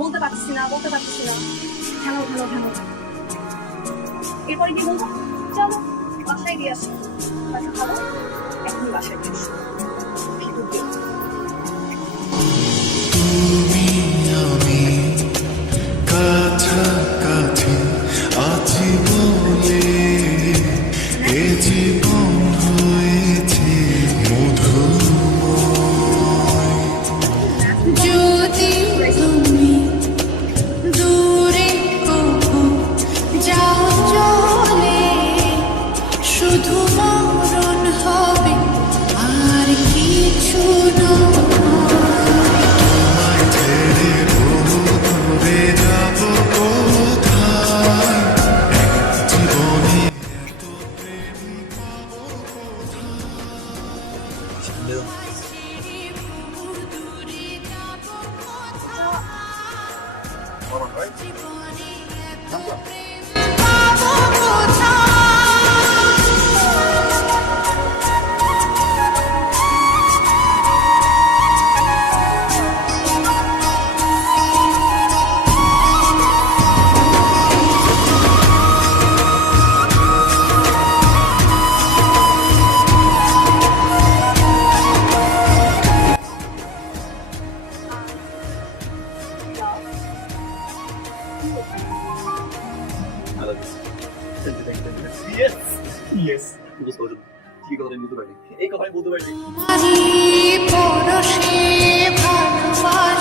বলতে পারছি না কেন এরপরে কি বলবো? চলো বাসায় দিয়ে আসি। বাসা খাবো, এখনই বাসায় দিয়ে আসি। ভিতর দিয়ে তুমি আমি কাছাকাছি আছি বলে এ জীবন হয়েছে মধুময়। যদি তুমি দূরে কখনো যাও চলে, শুধু মরণ হবে আর কিছু তোমায় ছেড়ে বহু দূরে যাব কোথায়, জীবনে এত প্রেম পাবো পরশে ভালোবাসা